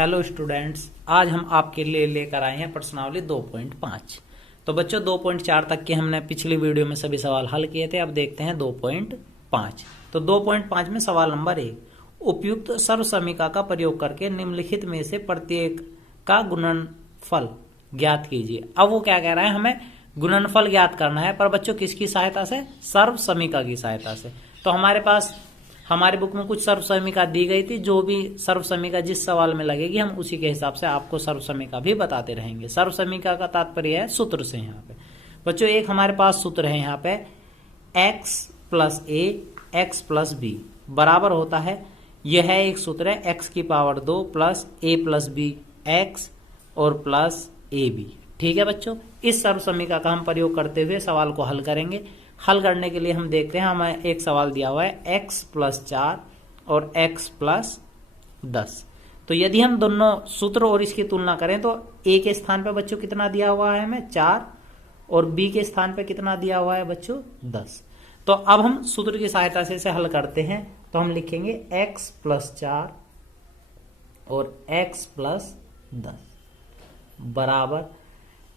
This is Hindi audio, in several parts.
हेलो स्टूडेंट्स, आज हम आपके लिए लेकर आए हैं प्रश्नावली 2.5। तो बच्चों 2.4 तक के हमने पिछली वीडियो में सभी सवाल हल किए थे। अब देखते हैं 2.5। तो 2.5 में सवाल नंबर 1, उपयुक्त सर्वसमीका का प्रयोग करके निम्नलिखित में से प्रत्येक का गुणनफल ज्ञात कीजिए। अब वो क्या कह रहा है, हमें गुणनफल ज्ञात करना है, पर बच्चों किसकी सहायता से? सर्वसमीका की सहायता से। तो हमारे पास हमारे बुक में कुछ सर्वसमीका दी गई थी, जो भी सर्वसमीका जिस सवाल में लगेगी हम उसी के हिसाब से आपको सर्वसमीका भी बताते रहेंगे। सर्वसमीका का तात्पर्य है सूत्र से। यहाँ पे बच्चों एक हमारे पास सूत्र है यहाँ पे, x plus a x plus b बराबर होता है, यह एक सूत्र है x की power 2 plus a plus b x और प्लस ए बी। ठीक है बच्चों, इस सर्वसमीका का हम प्रयोग करते हुए सवाल को हल करेंगे। हल करने के लिए हम देखते हैं, हमें एक सवाल दिया हुआ है x प्लस 4 और x प्लस 10। तो यदि हम दोनों सूत्र और इसकी तुलना करें तो a के स्थान पर बच्चों कितना दिया हुआ है हमें? 4, और b के स्थान पर कितना दिया हुआ है बच्चों? 10। तो अब हम सूत्र की सहायता से इसे हल करते हैं। तो हम लिखेंगे x प्लस 4 और x प्लस 10 बराबर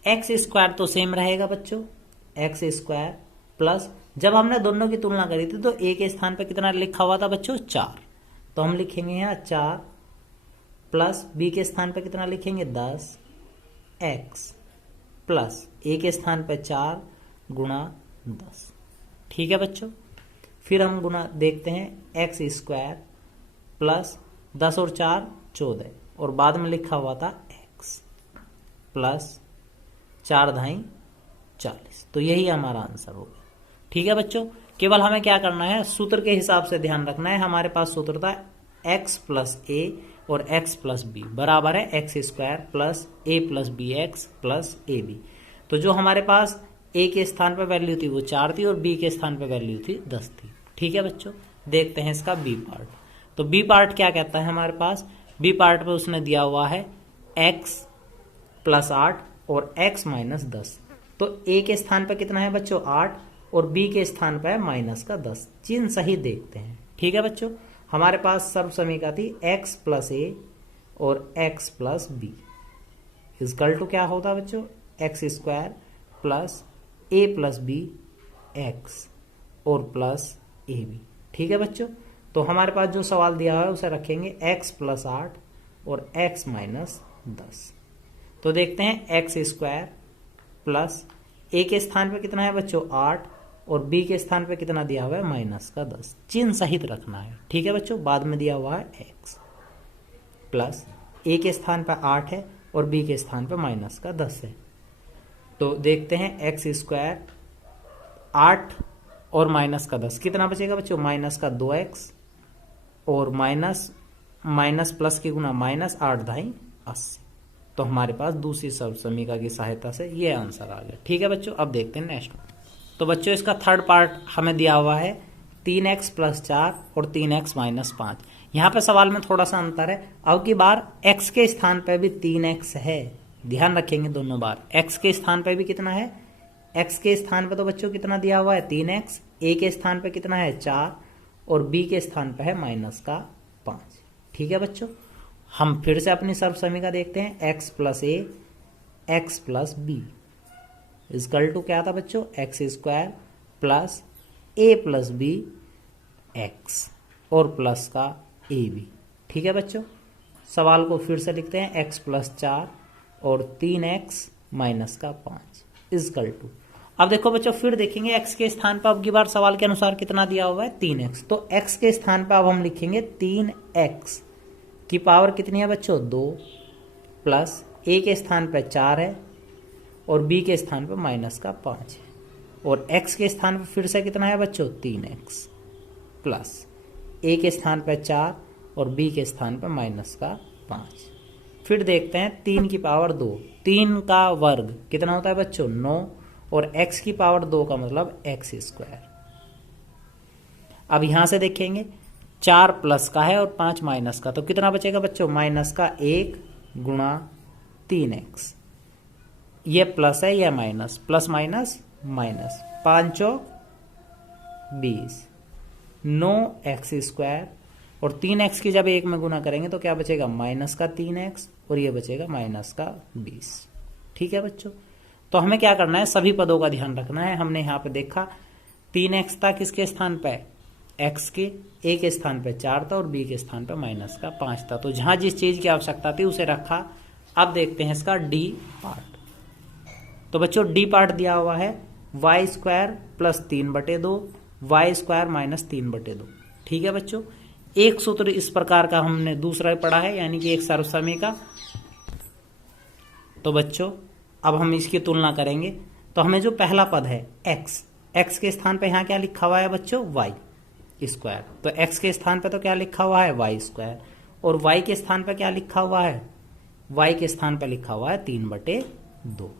एक्स स्क्वायर तो सेम रहेगा बच्चों, एक्स स्क्वायर प्लस, जब हमने दोनों की तुलना करी थी तो ए के स्थान पे कितना लिखा हुआ था बच्चों? 4। तो हम लिखेंगे यहाँ 4 प्लस बी के स्थान पे कितना लिखेंगे? 10 एक्स प्लस ए के स्थान पे 4 गुणा 10। ठीक है बच्चों, फिर हम गुणा देखते हैं, एक्स स्क्वायर प्लस 10 और 4 14, और बाद में लिखा हुआ था एक्स प्लस 4 धाई 40। तो यही हमारा आंसर होगा। ठीक है बच्चों, केवल हमें क्या करना है, सूत्र के हिसाब से ध्यान रखना है। हमारे पास सूत्र था x प्लस ए और x प्लस बी बराबर है x square plus a plus b x plus a b. तो जो हमारे पास a के स्थान पर वैल्यू थी वो 4 थी और b के स्थान पर वैल्यू थी 10 थी। ठीक है बच्चों, देखते हैं इसका b पार्ट। तो b पार्ट क्या कहता है हमारे पास? b पार्ट पे उसने दिया हुआ है x प्लस 8 और x माइनस 10। तो a के स्थान पर कितना है बच्चों? 8, और b के स्थान पर है माइनस का 10। चिन्ह सही देखते हैं। ठीक है बच्चों, हमारे पास सर्वसमीका थी x प्लस ए और x plus b equal to क्या होता बच्चों? X square plus a plus b x और प्लस ए बी। ठीक है बच्चों, तो हमारे पास जो सवाल दिया हुआ है उसे रखेंगे x प्लस 8 और x माइनस 10। तो देखते हैं एक्स स्क्वायर प्लस ए के स्थान पे कितना है बच्चों? 8, और बी के स्थान पे कितना दिया हुआ है? माइनस का 10। चिन्ह सहित रखना है। ठीक है बच्चों, बाद में दिया हुआ है एक्स प्लस ए के स्थान पे 8 है और बी के स्थान पे माइनस का 10 है। तो देखते हैं एक्स स्क्वायर 8 और माइनस का 10 कितना बचेगा बच्चों? माइनस का 2x और माइनस प्लस की गुना माइनस 8 धाई 80। तो हमारे पास दूसरी सर्वसमीका की सहायता से ये आंसर आ गया। ठीक है बच्चों, अब देखते हैं नेक्स्ट। तो बच्चों इसका थर्ड पार्ट हमें दिया हुआ है 3x प्लस 4 और 3x माइनस 5। यहाँ पे सवाल में थोड़ा सा अंतर है, अब की बार x के स्थान पे भी 3x है। ध्यान रखेंगे दोनों बार, x के स्थान पे भी कितना है? x के स्थान पे तो बच्चों कितना दिया हुआ है? 3x, a के स्थान पे कितना है? 4, और b के स्थान पे है माइनस का 5। ठीक है बच्चों, हम फिर से अपनी सर्वसमीका देखते हैं, x plus a x plus b equal to क्या था बच्चों? X square plus a plus b x और प्लस का ए बी। ठीक है बच्चों, सवाल को फिर से लिखते हैं, x प्लस 4 और 3x माइनस का 5 इक्वल टू। अब देखो बच्चों, फिर देखेंगे x के स्थान पर अब की बार सवाल के अनुसार कितना दिया हुआ है? 3x। तो x के स्थान पर अब हम लिखेंगे 3x की पावर कितनी है बच्चों? 2, प्लस a के स्थान पर 4 है और b के स्थान पर माइनस का 5 है, और x के स्थान पर फिर से कितना है बच्चों? 3x प्लस a के स्थान पर 4 और b के स्थान पर माइनस का 5। फिर देखते हैं 3 की पावर 2, 3 का वर्ग कितना होता है बच्चों? 9, और x की पावर 2 का मतलब x स्क्वायर। अब यहां से देखेंगे 4 प्लस का है और 5 माइनस का, तो कितना बचेगा बच्चों? माइनस का 1 गुणा 3x। ये प्लस है या माइनस? प्लस माइनस माइनस, 5 चौक 20, 9x स्क्वायर और 3x की जब 1 में गुना करेंगे तो क्या बचेगा, माइनस का 3x, और ये बचेगा माइनस का 20। ठीक है बच्चों, तो हमें क्या करना है, सभी पदों का ध्यान रखना है। हमने यहाँ पे देखा 3x था किसके स्थान पे, x के, a के स्थान पे 4 था और b के स्थान पे माइनस का 5 था। तो जहां जिस चीज की आवश्यकता थी उसे रखा। अब देखते हैं इसका डी पार्ट। तो बच्चों डी पार्ट दिया हुआ है y square plus 3/2 y square minus 3/2। ठीक है बच्चों, एक सूत्र इस प्रकार का हमने दूसरा पढ़ा है, यानी कि एक सर्वसमीका। तो बच्चों अब हम इसकी तुलना करेंगे। तो हमें जो पहला पद है x के स्थान पे यहाँ क्या लिखा हुआ है बच्चों, y स्क्वायर। तो x के स्थान पे तो क्या लिखा हुआ है, y स्क्वायर, और y के स्थान पे क्या लिखा हुआ है, y के स्थान पे लिखा हुआ है 3/2।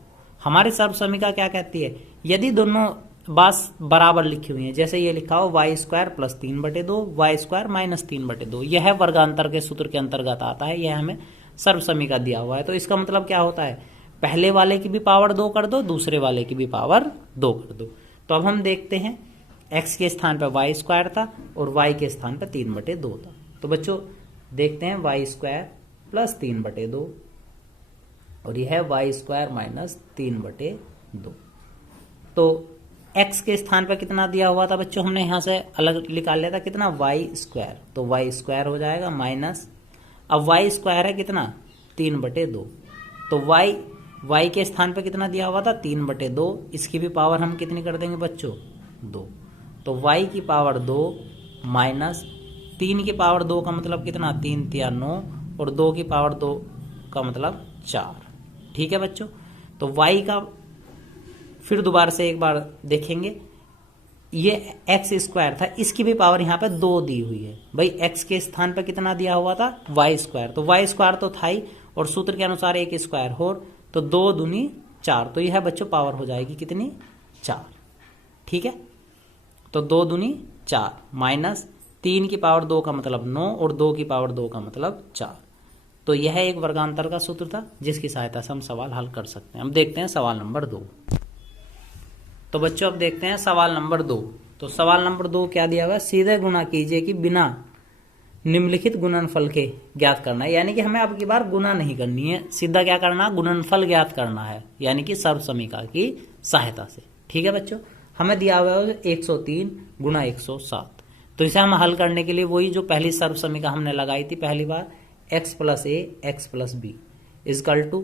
हमारी सर्वसमीका क्या कहती है, यदि दोनों बात बराबर लिखी हुई है, जैसे ये लिखा हो y square plus 3/2 y square minus 3/2, यह वर्गांतर के सूत्र के अंतर्गत आता है। यह हमें सर्वसमीका दिया हुआ है। तो इसका मतलब क्या होता है, पहले वाले की भी पावर 2 कर दो, दूसरे वाले की भी पावर 2 कर दो। तो अब हम देखते हैं x के स्थान पर वाई स्क्वायर था और y के स्थान पर 3/2 था। तो बच्चों देखते हैं वाई स्क्वायर प्लस 3/2 और यह है वाई स्क्वायर माइनस 3/2। तो x के स्थान पर कितना दिया हुआ था बच्चों, हमने यहां से अलग निकाल लिया था कितना, वाई स्क्वायर। तो वाई स्क्वायर हो जाएगा माइनस, अब वाई स्क्वायर है कितना 3/2। तो y के स्थान पर कितना दिया हुआ था 3/2, इसकी भी पावर हम कितनी कर देंगे बच्चों 2। तो y की पावर 2 माइनस 3 की पावर 2 का मतलब कितना 3 × 9 और 2 की पावर 2 का मतलब 4। ठीक है बच्चों, तो y का फिर दोबारा से एक बार देखेंगे, ये x स्क्वायर था, इसकी भी पावर यहाँ पे 2 दी हुई है। भाई x के स्थान पे कितना दिया हुआ था y स्क्वायर, तो y स्क्वायर तो था ही, और सूत्र के अनुसार एक स्क्वायर हो, तो 2 दूनी 4, तो यह बच्चों पावर हो जाएगी कितनी 4। ठीक है, तो 2 दूनी 4 माइनस 3 की पावर 2 का मतलब 9 और 2 की पावर 2 का मतलब 4। तो यह एक वर्गांतर का सूत्र था जिसकी सहायता से हम सवाल हल कर सकते हैं। हम देखते हैं सवाल नंबर 2। तो बच्चों अब देखते हैं सवाल नंबर 2। तो सवाल नंबर 2 क्या दिया हुआ है, सीधे गुणा कीजिए कि बिना निम्नलिखित गुणनफल के ज्ञात करना है। यानी कि हमें अब की बार गुणा नहीं करनी है, सीधा क्या करना, गुणनफल ज्ञात करना है, यानी कि सर्वसमीका की सहायता से। ठीक है बच्चों, हमें दिया हुआ है 103 गुणा 107। तो इसे हम हल करने के लिए वही जो पहली सर्वसमीका हमने लगाई थी पहली बार, x plus a x plus b equal to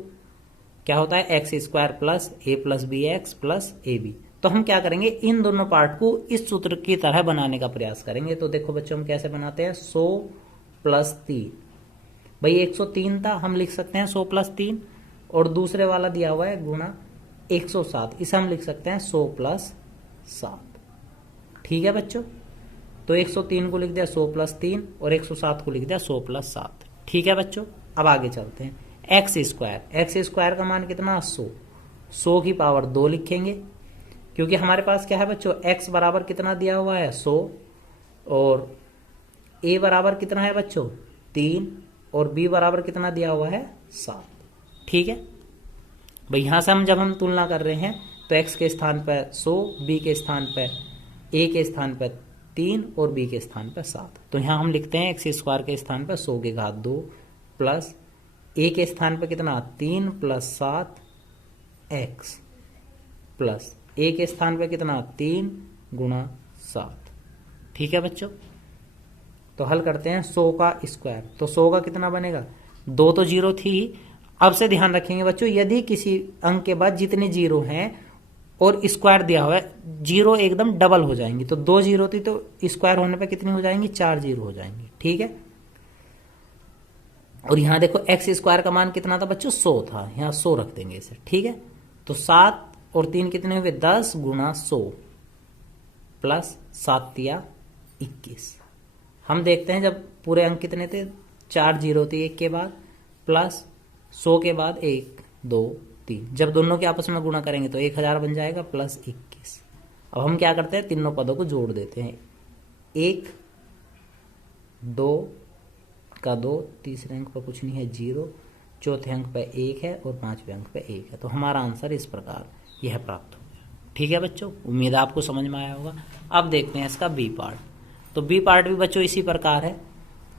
क्या होता है, x square plus a plus b x plus a b. तो हम क्या करेंगे, इन दोनों पार्ट को इस सूत्र की तरह बनाने का प्रयास करेंगे। तो देखो बच्चों हम कैसे बनाते हैं, 100 प्लस 3, भाई 103 था, हम लिख सकते हैं 100 प्लस 3, और दूसरे वाला दिया हुआ है गुणा 107, इसे हम लिख सकते हैं 100 प्लस 7। ठीक है बच्चों, तो 103 को लिख दिया 100 प्लस 3 और 107 को लिख दिया 100 प्लस 7। ठीक है बच्चों, अब आगे चलते हैं। एक्स स्क्वायर का मान कितना 100 की पावर 2 लिखेंगे, क्योंकि हमारे पास क्या है बच्चों, x बराबर कितना दिया हुआ है 100 और a बराबर कितना है बच्चों 3 और b बराबर कितना दिया हुआ है 7। ठीक है भाई, यहां से जब हम तुलना कर रहे हैं तो x के स्थान पर 100, b के स्थान पर a के स्थान पर 3 और b के स्थान पर 7। तो यहां हम लिखते हैं एक्स स्क्वायर के स्थान पर 100 की घात 2 प्लस a के स्थान पर कितना 3 प्लस 7 x प्लस a के स्थान पे कितना 3 गुणा 7। ठीक है बच्चों, तो हल करते हैं 100 का स्क्वायर, तो 100 का कितना बनेगा, 2 तो जीरो थी ही। अब से ध्यान रखेंगे बच्चों, यदि किसी अंक के बाद जितने जीरो हैं और स्क्वायर दिया हुआ है, जीरो एकदम डबल हो जाएंगी। तो 2 जीरो थी तो स्क्वायर होने पे कितनी हो जाएंगी, 4 जीरो हो जाएंगी। ठीक है, और यहां देखो एक्स स्क्वायर का मान कितना था बच्चों 100 था, यहां 100 रख देंगे इसे। ठीक है, तो 7 और 3 कितने हुए 10 गुणा 100 प्लस 7 या 21। हम देखते हैं जब पूरे अंक कितने थे, 4 जीरो थे एक के बाद प्लस 100 के बाद 1 2 3, जब दोनों के आपस में गुणा करेंगे तो 1000 बन जाएगा प्लस 21। अब हम क्या करते हैं, तीनों पदों को जोड़ देते हैं, 1 2 का 2, तीसरे अंक पर कुछ नहीं है 0, चौथे अंक पर 1 है और पांचवें अंक पर 1 है। तो हमारा आंसर इस प्रकार यह प्राप्त हो गया। ठीक है बच्चों, उम्मीद है आपको समझ में आया होगा। अब देखते हैं इसका बी पार्ट। तो बी पार्ट भी बच्चों इसी प्रकार है,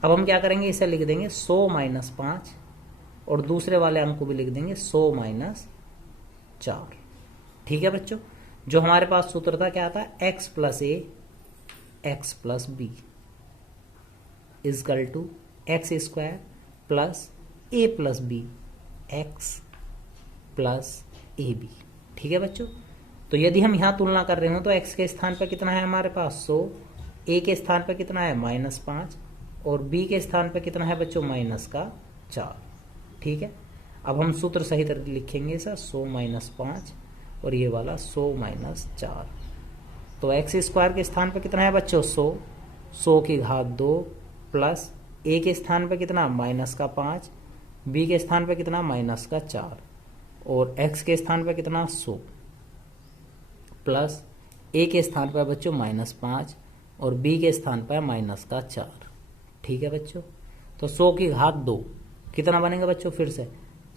अब हम क्या करेंगे, इसे लिख देंगे 100 माइनस 5 और दूसरे वाले अंक को भी लिख देंगे 100 माइनस 4। ठीक है बच्चों, जो हमारे पास सूत्र था क्या था, x plus a x plus b equal to x square plus a plus b x plus a b. ठीक है बच्चों, तो यदि हम यहाँ तुलना कर रहे हो तो x के स्थान पर कितना है हमारे पास 100, a के स्थान पर कितना है -5 और b के स्थान पर कितना है बच्चों -4। ठीक है, अब हम सूत्र सही तरह लिखेंगे सर 100 माइनस 5 और ये वाला 100 माइनस 4। तो एक्स स्क्वायर के स्थान पर कितना है बच्चों 100 की घात 2 प्लस a के स्थान पर कितना -5, b के स्थान पर कितना -4 और x के स्थान पर कितना 100 प्लस a के स्थान पर बच्चों -5 और b के स्थान पर -4। ठीक है बच्चों, तो 100 की घात 2 कितना बनेगा बच्चों, फिर से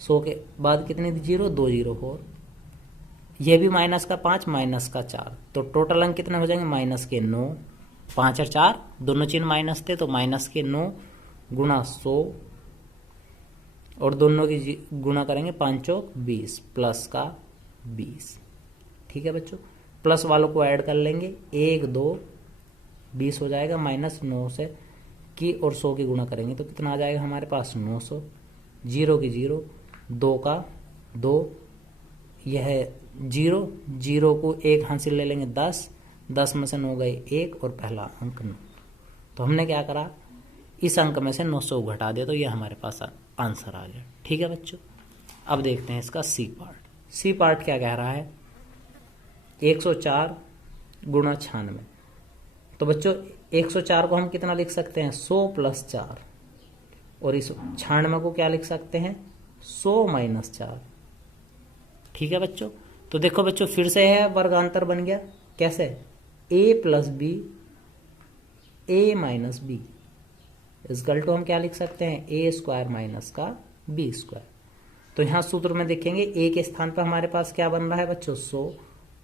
100 के बाद कितनी 0, 2 0 और ये भी -5 -4, तो टोटल अंक कितने हो जाएंगे -9, 5 और 4 दोनों चिन्ह माइनस थे तो -9 गुणा 100 और दोनों की गुणा करेंगे 5 चौक 20 प्लस का 20। ठीक है बच्चों, प्लस वालों को ऐड कर लेंगे 1 2 20 हो जाएगा, -9 से की और 100 की गुणा करेंगे तो कितना आ जाएगा हमारे पास 900, 0 की 0, 2 का 2, यह 0 0 को 1 हासिल ले लेंगे 10 में से 9 गए 1 और पहला अंक 9। तो हमने क्या करा, इस अंक में से 900 घटा दिया तो यह हमारे पास आंसर आ गया। ठीक है बच्चों, अब देखते हैं इसका सी पार्ट। सी पार्ट क्या कह रहा है, 104 गुणा 96। तो बच्चों 104 को हम कितना लिख सकते हैं 100 प्लस 4 और इस 96 को क्या लिख सकते हैं 100 माइनस 4। ठीक है बच्चों, तो देखो बच्चों फिर से है वर्गांतर बन गया, कैसे, a plus b a minus b equal to हम क्या लिख सकते हैं ए स्क्वायर माइनस का बी स्क्वायर। तो यहाँ सूत्र में देखेंगे a के स्थान पर हमारे पास क्या बन रहा है बच्चों 100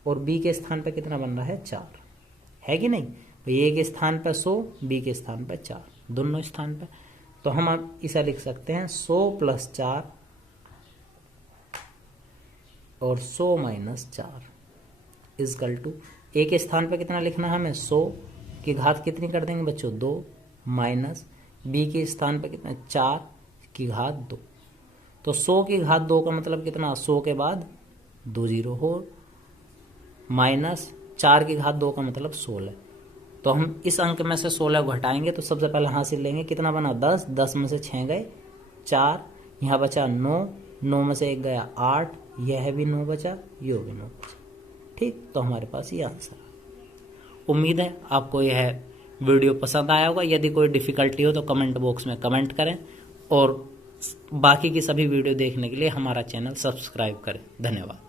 और b के स्थान पर कितना बन रहा है 4, है कि नहीं। तो a के स्थान पर 100, b के स्थान पर 4, दोनों स्थान पर। तो हम अब इसे लिख सकते हैं 100 प्लस 4 और 100 माइनस 4 इजकल टू a के स्थान पर कितना लिखना है हमें 100 की घात कितनी कर देंगे बच्चों 2 माइनस b के स्थान पर कितना 4 की घात 2। तो 100 की घात 2 का मतलब कितना 100 के बाद 2 0 हो माइनस 4 की घात 2 का मतलब 16। तो हम इस अंक में से 16 घटाएंगे तो सबसे पहले हासिल लेंगे कितना बना 10 में से 6 गए 4, यहाँ बचा 9 में से 1 गया 8, यह भी 9 बचा, ये भी 9 बचा। ठीक, तो हमारे पास ये आंसर है। उम्मीद है आपको यह वीडियो पसंद आया होगा। यदि कोई डिफिकल्टी हो तो कमेंट बॉक्स में कमेंट करें और बाकी की सभी वीडियो देखने के लिए हमारा चैनल सब्सक्राइब करें। धन्यवाद।